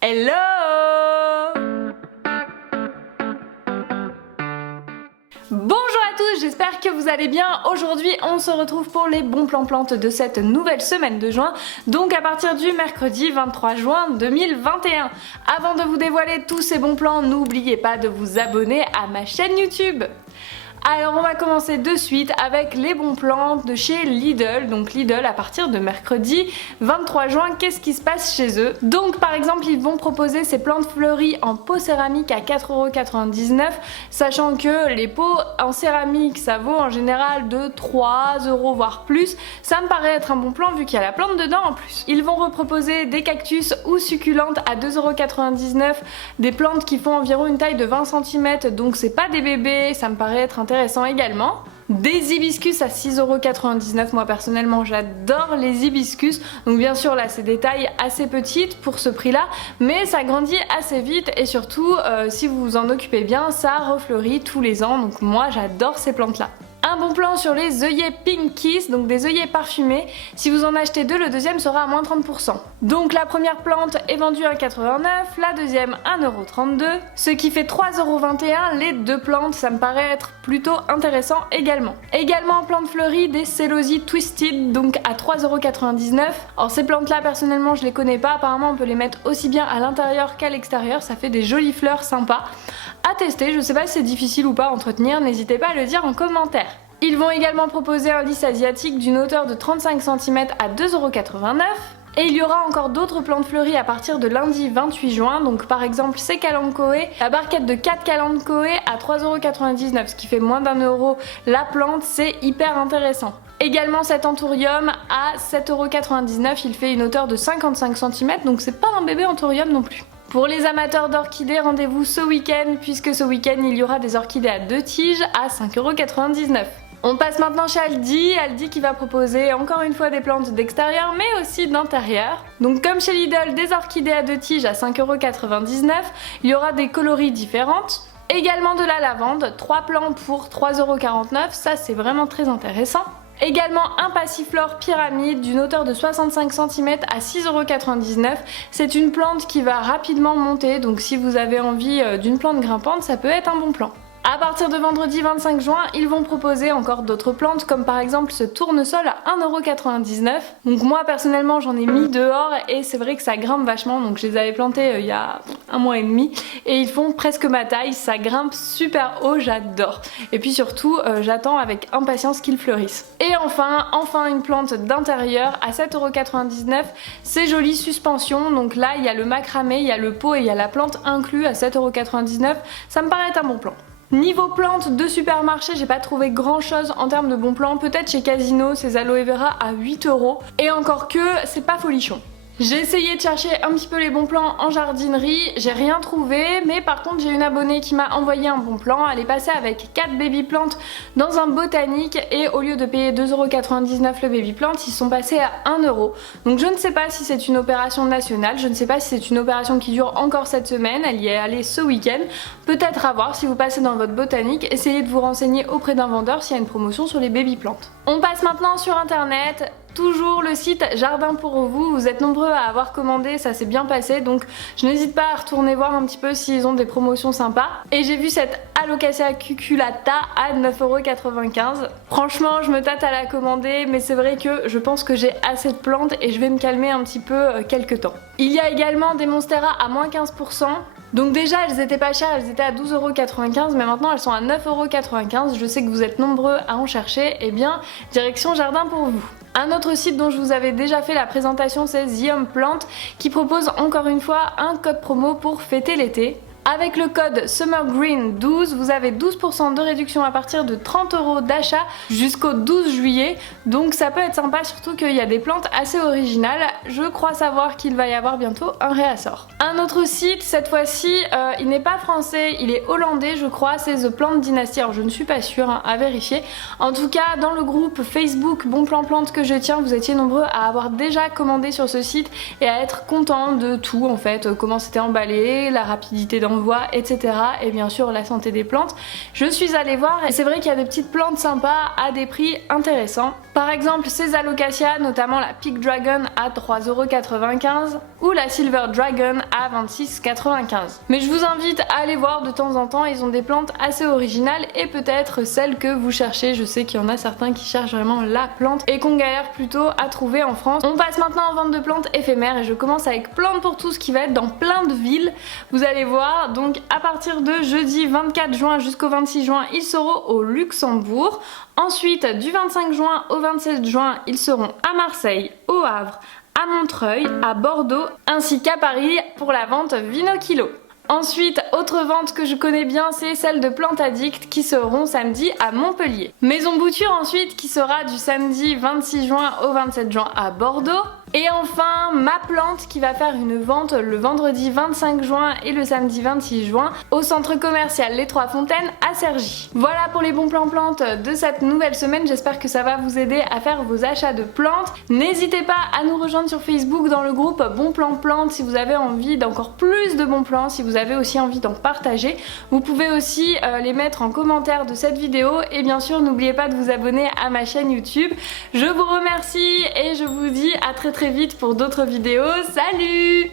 Hello! Bonjour à tous, j'espère que vous allez bien. Aujourd'hui, on se retrouve pour les bons plans plantes de cette nouvelle semaine de juin, donc à partir du mercredi 23 juin 2021. Avant de vous dévoiler tous ces bons plans, n'oubliez pas de vous abonner à ma chaîne YouTube. Alors on va commencer de suite avec les bons plans de chez Lidl. Donc Lidl à partir de mercredi 23 juin, qu'est-ce qui se passe chez eux? Donc par exemple ils vont proposer ces plantes fleuries en pot céramique à 4,99€, sachant que les pots en céramique ça vaut en général de 3€ voire plus. Ça me paraît être un bon plan vu qu'il y a la plante dedans en plus. Ils vont reproposer des cactus ou succulentes à 2,99€, des plantes qui font environ une taille de 20 cm, donc c'est pas des bébés, ça me paraît être intéressant également. Des hibiscus à 6,99€, moi personnellement j'adore les hibiscus, donc bien sûr là c'est des tailles assez petites pour ce prix là, mais ça grandit assez vite et surtout si vous vous en occupez bien ça refleurit tous les ans, donc moi j'adore ces plantes là. Un bon plan sur les œillets Pink Kiss, donc des œillets parfumés. Si vous en achetez deux, le deuxième sera à moins 30%. Donc la première plante est vendue à 1,89€, la deuxième 1,32€, ce qui fait 3,21€ les deux plantes, ça me paraît être plutôt intéressant également. Également plantes fleuries, des Célosies Twisted, donc à 3,99€. Alors ces plantes là personnellement je les connais pas, apparemment on peut les mettre aussi bien à l'intérieur qu'à l'extérieur, ça fait des jolies fleurs sympas. À tester, je sais pas si c'est difficile ou pas à entretenir, n'hésitez pas à le dire en commentaire. Ils vont également proposer un lys asiatique d'une hauteur de 35 cm à 2,89€. Et il y aura encore d'autres plantes fleuries à partir de lundi 28 juin, donc par exemple ces Kalanchoé, la barquette de 4 Kalanchoé à 3,99€, ce qui fait moins d'1€. La plante, c'est hyper intéressant. Également cet anthurium à 7,99€, il fait une hauteur de 55 cm, donc c'est pas un bébé anthurium non plus. Pour les amateurs d'orchidées, rendez-vous ce week-end, puisque ce week-end il y aura des orchidées à 2 tiges à 5,99€. On passe maintenant chez Aldi qui va proposer encore une fois des plantes d'extérieur mais aussi d'intérieur. Donc comme chez Lidl, des orchidées à 2 tiges à 5,99€, il y aura des coloris différentes. Également de la lavande, 3 plants pour 3,49€, ça c'est vraiment très intéressant. Également un passiflore pyramide d'une hauteur de 65 cm à 6,99€. C'est une plante qui va rapidement monter, donc si vous avez envie d'une plante grimpante, ça peut être un bon plan. À partir de vendredi 25 juin, ils vont proposer encore d'autres plantes comme par exemple ce tournesol à 1,99€. Donc moi personnellement j'en ai mis dehors et c'est vrai que ça grimpe vachement, donc je les avais plantés il y a un mois et demi et ils font presque ma taille, ça grimpe super haut, j'adore. Et puis surtout j'attends avec impatience qu'ils fleurissent. Et enfin une plante d'intérieur à 7,99€, c'est joli suspension, donc là il y a le macramé, il y a le pot et il y a la plante inclus à 7,99€, ça me paraît être un bon plan. Niveau plantes de supermarché, j'ai pas trouvé grand chose en termes de bons plans, peut-être chez Casino ces aloe vera à 8€, et encore que c'est pas folichon. J'ai essayé de chercher un petit peu les bons plans en jardinerie, j'ai rien trouvé, mais par contre j'ai une abonnée qui m'a envoyé un bon plan. Elle est passée avec 4 baby plantes dans un botanique et au lieu de payer 2,99€ le baby plant, ils sont passés à 1€. Donc je ne sais pas si c'est une opération nationale, je ne sais pas si c'est une opération qui dure encore cette semaine, elle y est allée ce week-end. Peut-être à voir si vous passez dans votre botanique, essayez de vous renseigner auprès d'un vendeur s'il y a une promotion sur les baby plantes. On passe maintenant sur internet. Toujours le site Jardin pour vous, vous êtes nombreux à avoir commandé, ça s'est bien passé, donc je n'hésite pas à retourner voir un petit peu s'ils ont des promotions sympas. Et j'ai vu cette Alocasia cuculata à 9,95€. Franchement je me tâte à la commander, mais c'est vrai que je pense que j'ai assez de plantes et je vais me calmer un petit peu quelques temps. Il y a également des Monstera à moins 15%. Donc déjà elles étaient pas chères, elles étaient à 12,95€, mais maintenant elles sont à 9,95€. Je sais que vous êtes nombreux à en chercher, et bien direction Jardin pour vous. Un autre site dont je vous avais déjà fait la présentation, c'est The Home Plant, qui propose encore une fois un code promo pour fêter l'été. Avec le code SUMMERGREEN12, vous avez 12% de réduction à partir de 30€ d'achat jusqu'au 12 juillet. Donc ça peut être sympa, surtout qu'il y a des plantes assez originales. Je crois savoir qu'il va y avoir bientôt un réassort. Un autre site, cette fois-ci, il n'est pas français, il est hollandais je crois, c'est The Plant Dynasty. Alors je ne suis pas sûre, à vérifier. En tout cas, dans le groupe Facebook Bon Plan Plante que je tiens, vous étiez nombreux à avoir déjà commandé sur ce site et à être content de tout en fait. Comment c'était emballé, la rapidité d'envoi, l'on voit, etc. Et bien sûr la santé des plantes. Je suis allée voir et c'est vrai qu'il y a des petites plantes sympas à des prix intéressants. Par exemple ces alocasias, notamment la Pink Dragon à 3,95€ ou la Silver Dragon à 26,95€. Mais je vous invite à aller voir de temps en temps, ils ont des plantes assez originales et peut-être celles que vous cherchez. Je sais qu'il y en a certains qui cherchent vraiment la plante et qu'on galère plutôt à trouver en France. On passe maintenant en vente de plantes éphémères et je commence avec Plantes pour tous qui va être dans plein de villes. Vous allez voir, donc à partir de jeudi 24 juin jusqu'au 26 juin, ils seront au Luxembourg. Ensuite, du 25 juin au 27 juin, ils seront à Marseille, au Havre, à Montreuil, à Bordeaux, ainsi qu'à Paris pour la vente Vino Kilo. Ensuite, autre vente que je connais bien, c'est celle de Plantes Addict qui seront samedi à Montpellier. Maison Bouture ensuite qui sera du samedi 26 juin au 27 juin à Bordeaux. Et enfin, Ma Plante qui va faire une vente le vendredi 25 juin et le samedi 26 juin au centre commercial Les Trois Fontaines à Cergy. Voilà pour les bons plans plantes de cette nouvelle semaine, j'espère que ça va vous aider à faire vos achats de plantes. N'hésitez pas à nous rejoindre sur Facebook dans le groupe Bons Plans Plantes si vous avez envie d'encore plus de bons plans, si vous avez aussi envie d'en partager. Vous pouvez aussi les mettre en commentaire de cette vidéo et bien sûr n'oubliez pas de vous abonner à ma chaîne YouTube. Je vous remercie et je vous dis à très vite pour d'autres vidéos. Salut!